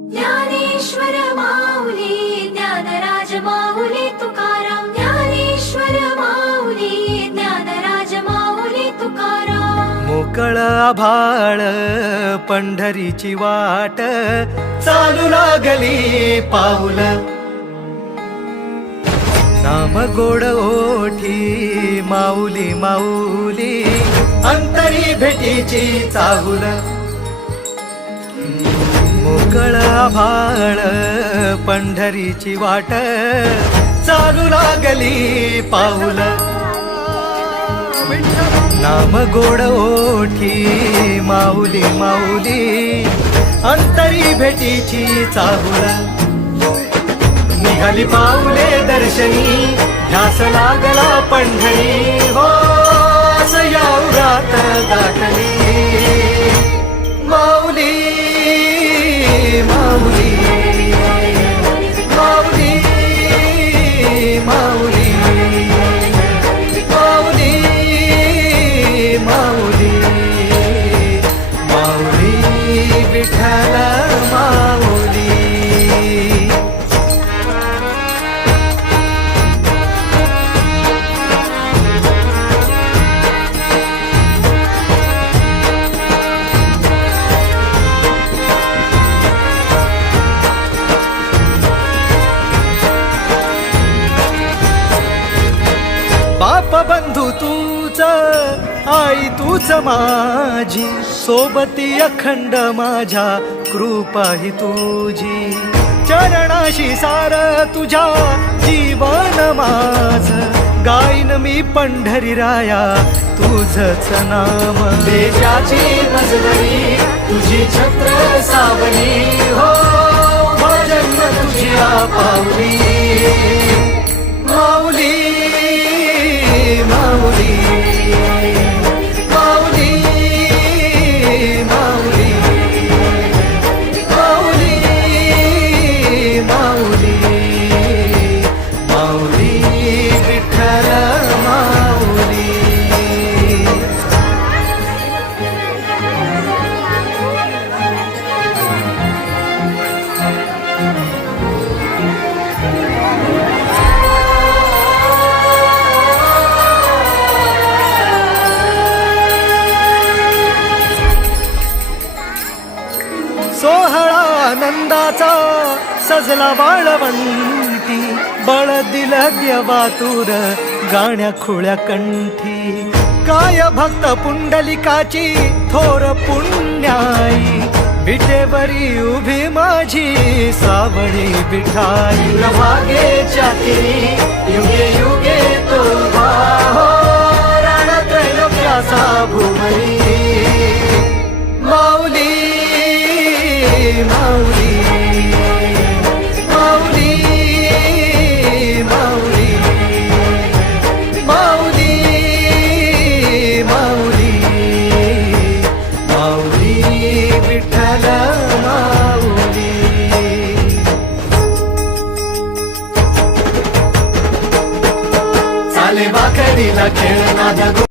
ज्ञानेश्वर माऊली ज्ञानराज माऊली तुकाराम ज्ञानेश्वर माऊली ज्ञानराज माऊली तुकाराम मोकळ आभाळ पंढरीची वाट चालू लागली पाऊल नाम गोड ओठी माऊली माऊली अंतरी भेटीची चाहुल मोकळ आभाळ पंढरीची वाट चालू लागली पाऊल नाम गोड ओठी माऊली माऊली अंतरी भेटीची चाहुल निघाली पाऊले दर्शनी ध्यास लागला पंढरी हो सयावरात गाठली माऊली माऊली माऊली माऊली माऊली माऊली माऊली विठ्ठल माऊली बाप बंधू तूच आई तूच माझी सोबती अखंड माझ्या कृपा ही तुझी चरणाशी सार तुझ्या जीवन माझ गाईन मी पंढरी राया तुझच नाम देशाची नजरी तुझी छत्र सावली हो भजन तुझ्या पावली माऊली माऊली माऊली माऊली माऊली माऊली माऊली विठ्ठल माऊली सोहळा आनंदाचा सजला वाळवंटी बळ दिलं देवातूर गाण्या खुळ्या कंठी काय भक्त पुंडलिकाची थोर पुण्याई विटेवरी उभी माझी सावळी विठाई भागेच्या युगे युगे तो उभा हो